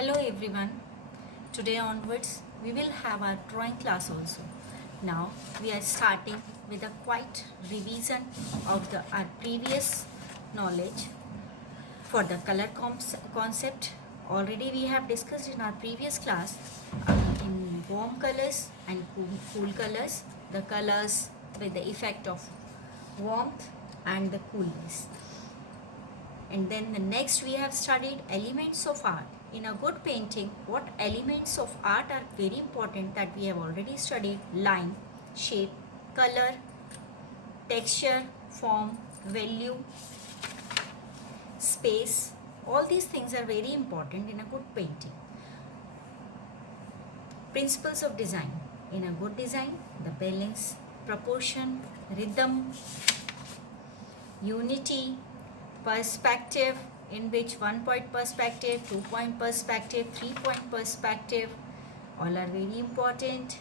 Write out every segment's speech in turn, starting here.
Hello everyone. Today onwards we will have our drawing class also. Now we are starting with a quite revision of our previous knowledge for the color concept. Already we have discussed in our previous class in warm colors and cool colors, the colors with the effect of warmth and the coolness. And then the next we have studied elements of art. In a good painting, what elements of art are very important that we have already studied: line, shape, color, texture, form, value, space. All these things are very important in a good painting. Principles of design. In a good design, the balance, proportion, rhythm, unity, perspective, in which 1-point perspective, 2-point perspective, 3-point perspective, all are very important.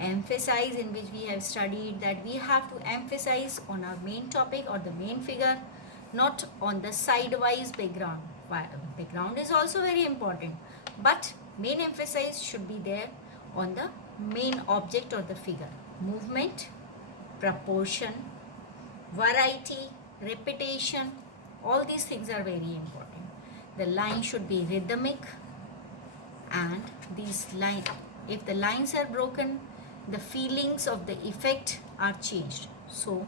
Emphasize, in which we have studied that we have to emphasize on our main topic or the main figure, not on the sidewise background. Background is also very important, but main emphasis should be there on the main object or the figure. Movement, proportion, variety, repetition, all these things are very important. The line should be rhythmic, and these lines, if the lines are broken, the feelings of the effect are changed. So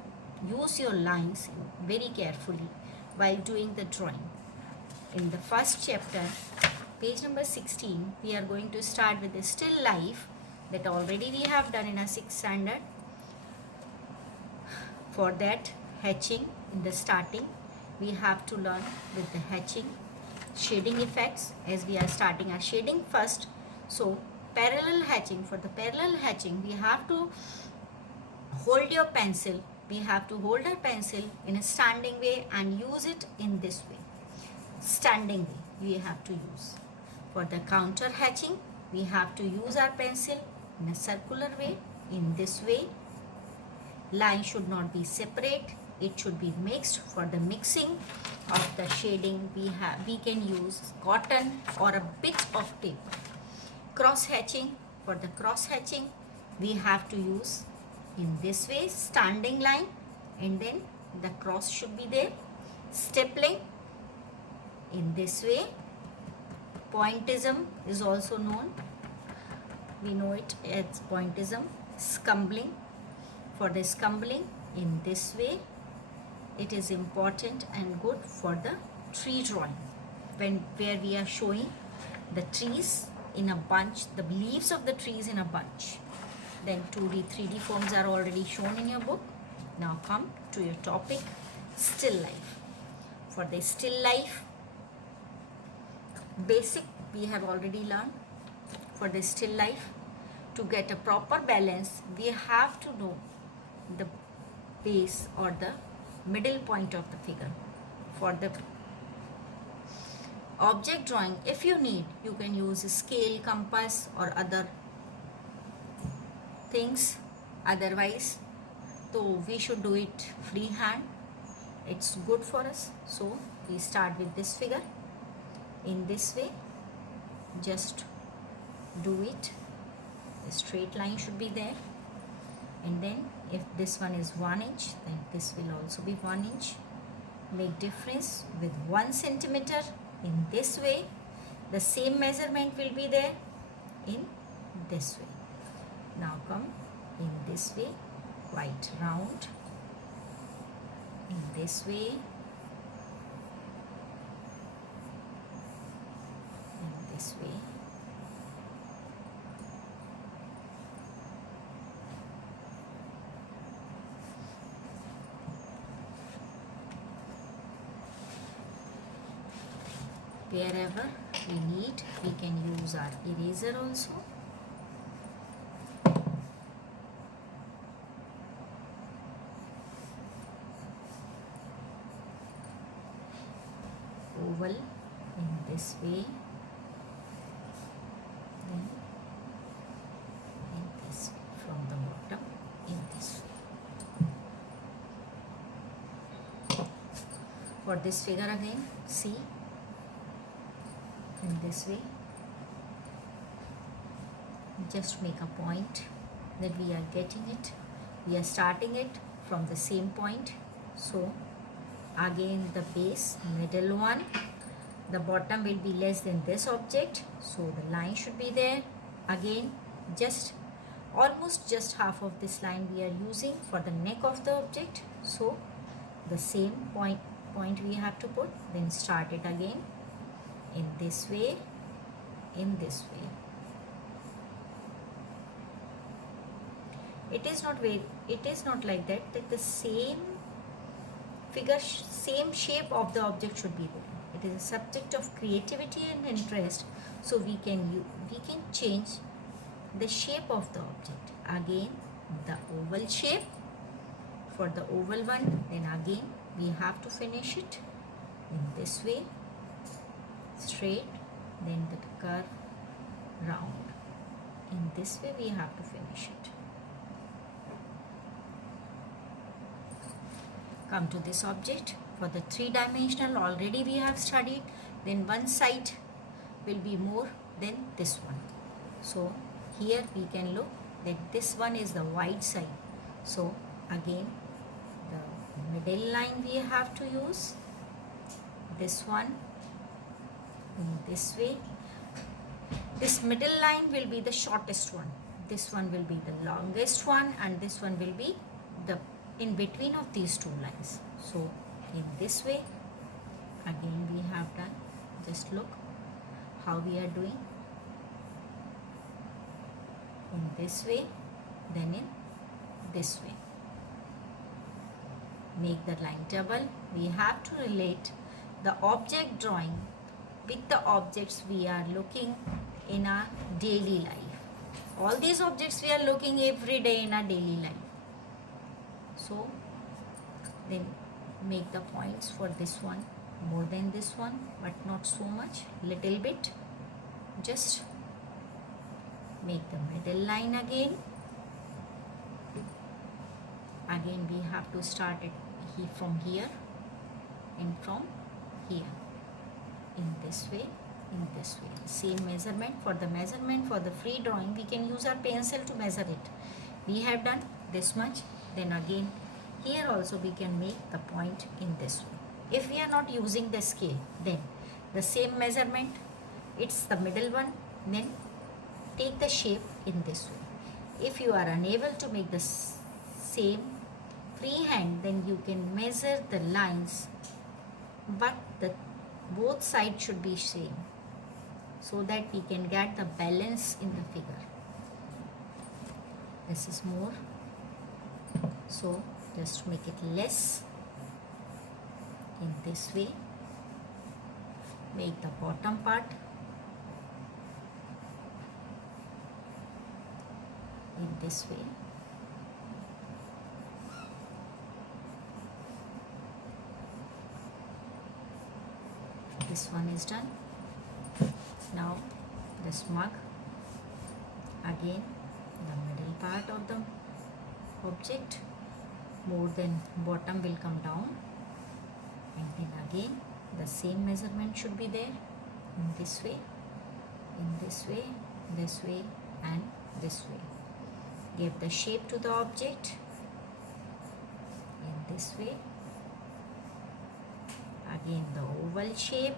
use your lines very carefully while doing the drawing. In the first chapter, page number 16, we are going to start with the still life that already we have done in a 6th standard. For that, hatching in the starting, we have to learn with the hatching, shading effects, as we are starting our shading first. So parallel hatching, for the parallel hatching, we have to hold your pencil. We have to hold our pencil in a standing way and use it in this way. Standing way we have to use. For the counter hatching, we have to use our pencil in a circular way, in this way. Line should not be separate, it should be mixed. For the mixing of the shading, we can use cotton or a bit of paper. Cross hatching, for the cross hatching, we have to use in this way, standing line, and then the cross should be there. Stippling, in this way. Pointillism is also known, we know it as pointillism. Scumbling, for the scumbling, in this way. It is important and good for the tree drawing, where we are showing the trees in a bunch, the leaves of the trees in a bunch. Then 2D, 3D forms are already shown in your book. Now come to your topic, still life. For the still life, basic we have already learned. For the still life, to get a proper balance, we have to know the base or the middle point of the figure. For the object drawing, if you need, you can use a scale, compass or other things. Otherwise, so we should do it freehand. It's good for us. So we start with this figure in this way. Just do it. The straight line should be there, and then if this one is 1 inch, then this will also be 1 inch. Make difference with 1 centimeter in this way. The same measurement will be there in this way. Now come in this way, quite round, in this way, in this way. Wherever we need, we can use our eraser also. Oval in this way, then in this way, from the bottom in this way. For this figure again, see, in this way, just make a point that we are getting it. We are starting it from the same point. So again the base, middle one, the bottom will be less than this object, so the line should be there. Again, just almost just half of this line we are using for the neck of the object. So the same point we have to put, then start it again in this way, in this way. It is not like that the same figure, same shape of the object should be there. It is a subject of creativity and interest, so we can change the shape of the object. Again, the oval shape, for the oval one, then again we have to finish it in this way, straight, then the curve round. In this way we have to finish it. Come to this object. For the three-dimensional, already we have studied. Then one side will be more than this one. So here we can look that this one is the wide side. So again the middle line we have to use. This one in this way. This middle line will be the shortest one. This one will be the longest one, and this one will be the in between of these two lines. So in this way, again we have done. Just look how we are doing. In this way, then in this way. Make the line double. We have to relate the object drawing with the objects we are looking in our daily life. All these objects we are looking every day in our daily life. So then make the points for this one more than this one, but not so much, little bit. Just make the middle line again. Again we have to start it from here and from here, in this way, in this way. Same measurement. For the measurement for the free drawing, we can use our pencil to measure it. We have done this much. Then again here also we can make the point in this way. If we are not using the scale, then the same measurement, it's the middle one, then take the shape in this way. If you are unable to make the same freehand, then you can measure the lines, but both sides should be same, so that we can get the balance in the figure. This is more, so just make it less in this way. Make the bottom part in this way. This one is done. Now this mug, again the middle part of the object, more than bottom will come down, and then again the same measurement should be there in this way, in this way, this way, and this way. Give the shape to the object in this way. Again the oval shape.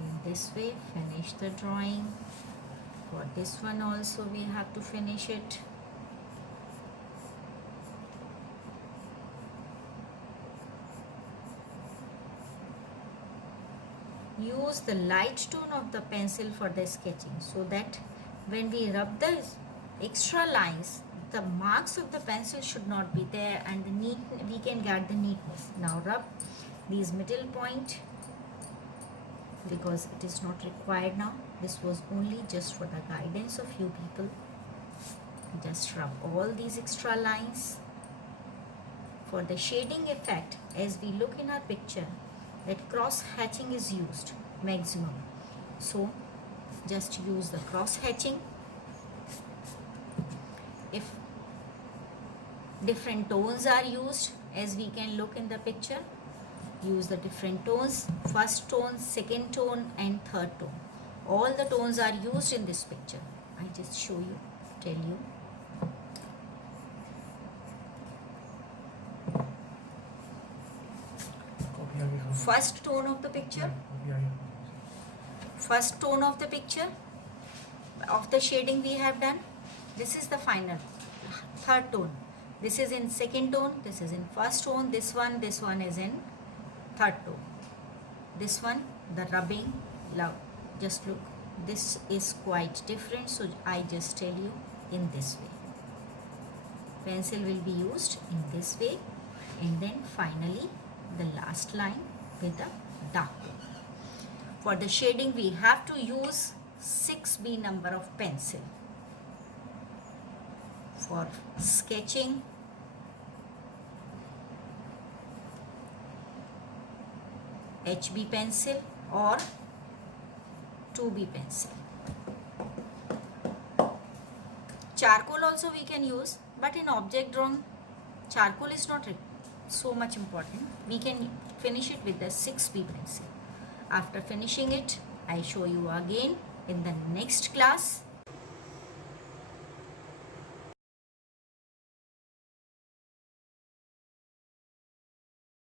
In this way, finish the drawing. For this one also we have to finish it. Use the light tone of the pencil for the sketching, so that when we rub the extra lines, the marks of the pencil should not be there, and we can get the neatness. Now rub these middle point, because it is not required now. This was only just for the guidance of you people. Just rub all these extra lines. For the shading effect, as we look in our picture, that cross hatching is used maximum. So just use the cross hatching. If different tones are used, as we can look in the picture, use the different tones, first tone, second tone and third tone. All the tones are used in this picture. I just show you, tell you. First tone of the picture, first tone of the picture of the shading we have done. This is the final third tone. This is in second tone, this is in first tone, this one is in third tone. This one, the rubbing, love, just look, this is quite different, so I just tell you in this way. Pencil will be used in this way, and then finally the last line with the dark tone. For the shading we have to use 6B number of pencil. For sketching, HB pencil or 2B pencil. Charcoal also we can use, but in object drawing, charcoal is not so much important. We can finish it with the 6B pencil. After finishing it, I show you again in the next class.